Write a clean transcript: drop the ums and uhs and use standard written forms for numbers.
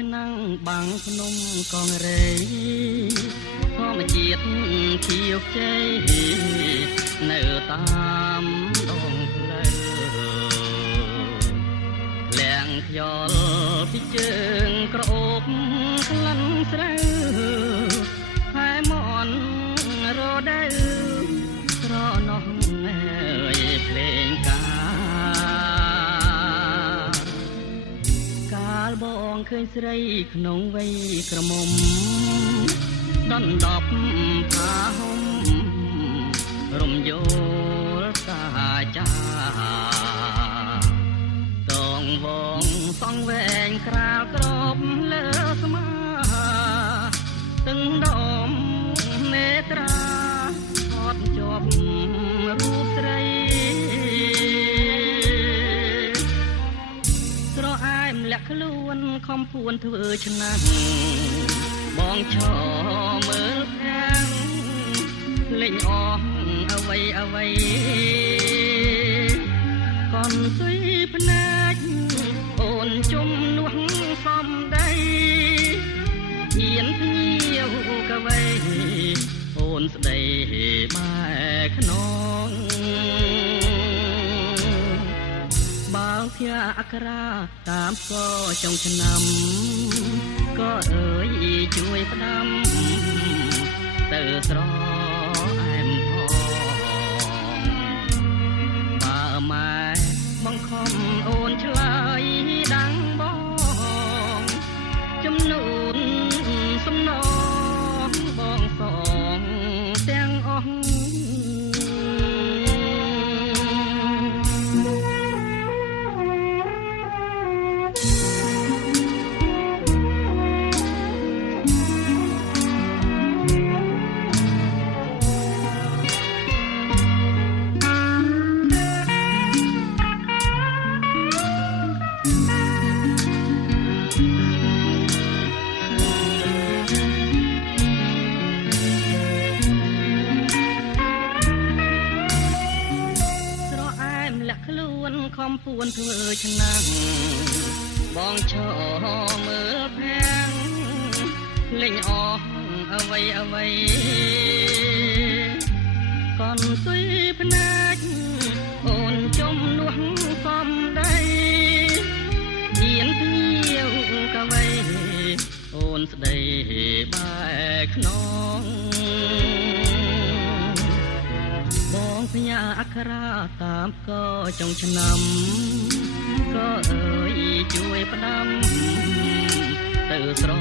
ឆ្នាំងបាំងភ្នំកងរេធម្មជាតិខៀវខ្ចីនៅតាមដងផ្លូវលៀងខ្យល់ពីជើងក្រអូបក្លិនស្រូវហើយមន់រដូវស្រណោះអើយភ្លេងកាលបងឃើញស្រីក្នុងវ័យក្រមុំដណ្ដប់ផាហុំរំយោលសាចាតងវងសងវែងក្រាលក្របលើស្មាទឹងដមនេត្រាថតជាប់រូបស្រីស្រអែមលាក់ខ្លួនខំពួនធ្វើឆ្នាំងបងឈរមើលខាងលេងអស់អ្វីកនស៊ុយភ្នែកអូនជំនួសសំដីហ៊ានភ្ញៀវកវៃអូនស្ដីបែខ្នងបើភ្យាអក្រាតាមសចុងឆ្នាំក៏អើយជួយផ្ដាំទៅស្រអែមផងបើម៉ែបង្ខំអូនឆ្លើយដាំងបងចំនួនសំណងបងសងទាំងអស់ខ្លួនខំពួនធ្វើឆ្នាំងបងឈរមើលភាំងលេងអស់អ្វីកនស៊ុយភ្នែកអូនជំនួសសំដីហ៊ានភ្ញៀវកវៃអូនស្ដីបែខ្នងបងផ្ញើអក្សរាតាមកចុងឆ្នាំក៏អើយជួយផ្ដាំទៅស្រ